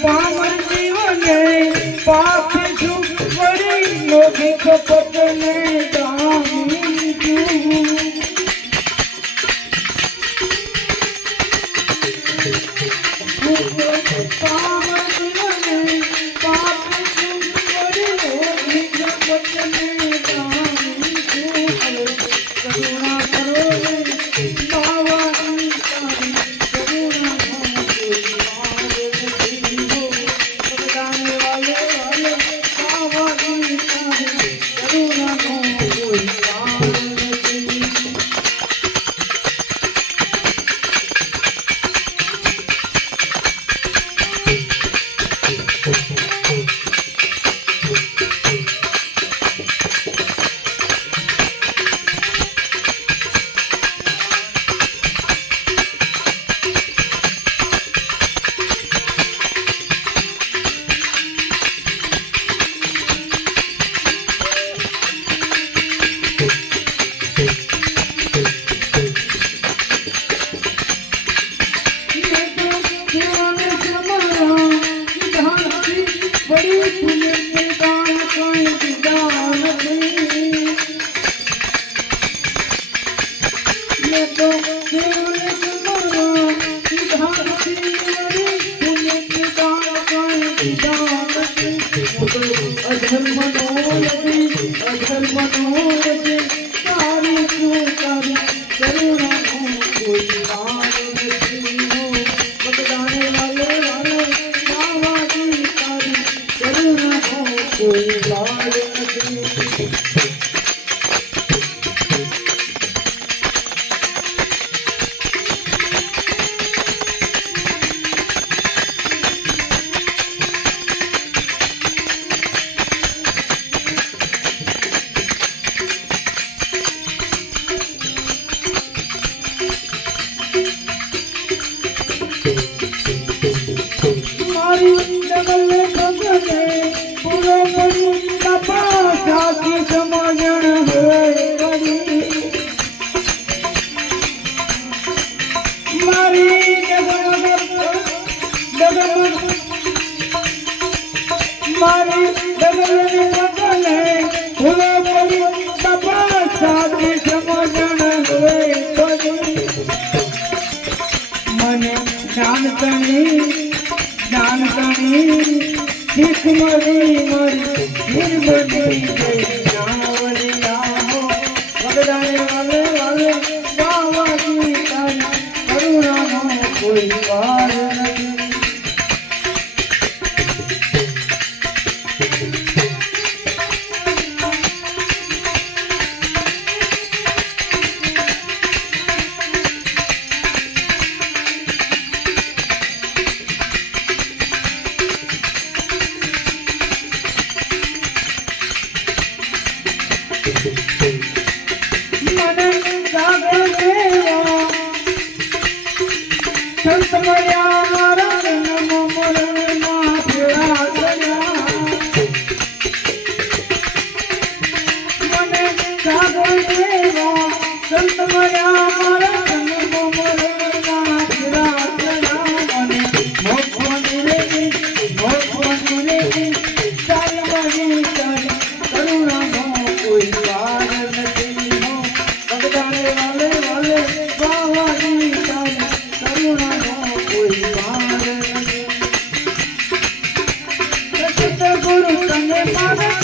પાવન જીવને પાપ સુખ પડી યોગી કપટને દામી પાવન જીવને પાપ સુખ પડી યોગી કપટને દામી કરુણા કરો પાવન કરુણા કરુણા કોઈ વાર નથી સંત મળ્યા મારા જન્મ મરણમાં ફેરા કર્યા મને જાગો દેવા સંત મળ્યા મારા જન્મ મરણમાં ફેરા કર્યા મને મોક્ષની રે ચાલ મળી ચાલ કરુણાનો કોઈ વાર નથી ભગવાને વાલે વાલે બાવાની ચાલ કરુણાનો કોઈ વાર નથી ગુરુ તમે મારા